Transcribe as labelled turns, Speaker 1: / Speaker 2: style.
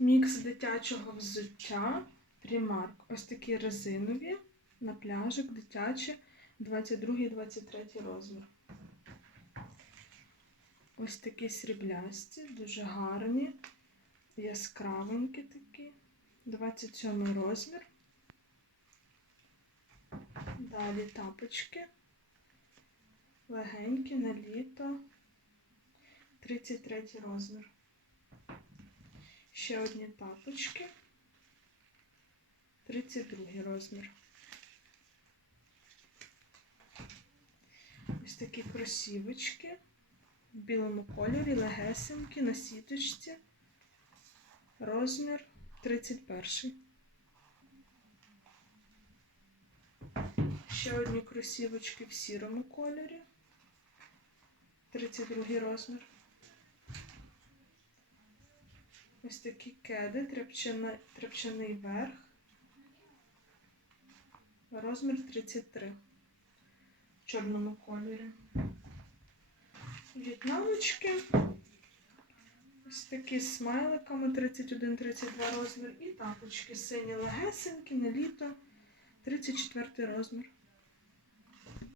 Speaker 1: Мікс дитячого взуття. Примарк. Ось такі резинові на пляжик, дитячі, 22-23 розмір. Ось такі сріблясті, дуже гарні, яскравенькі такі, 27 розмір. Далі тапочки. Легенькі на літо. 33 розмір. Ще одні тапочки. 32 розмір. Ось такі кросівочки в білому кольорі, легесенькі, на сіточці. Розмір 31. Ще одні кросівочки в сірому кольорі. 32 розмір. Ось такі кеди, тряпчана, тряпчаний верх. Розмір 33 в чорному кольорі. В'єтнамочки. Ось такі з смайликами 31-32 розмір. І тапочки сині легесенькі на літо 34 розмір.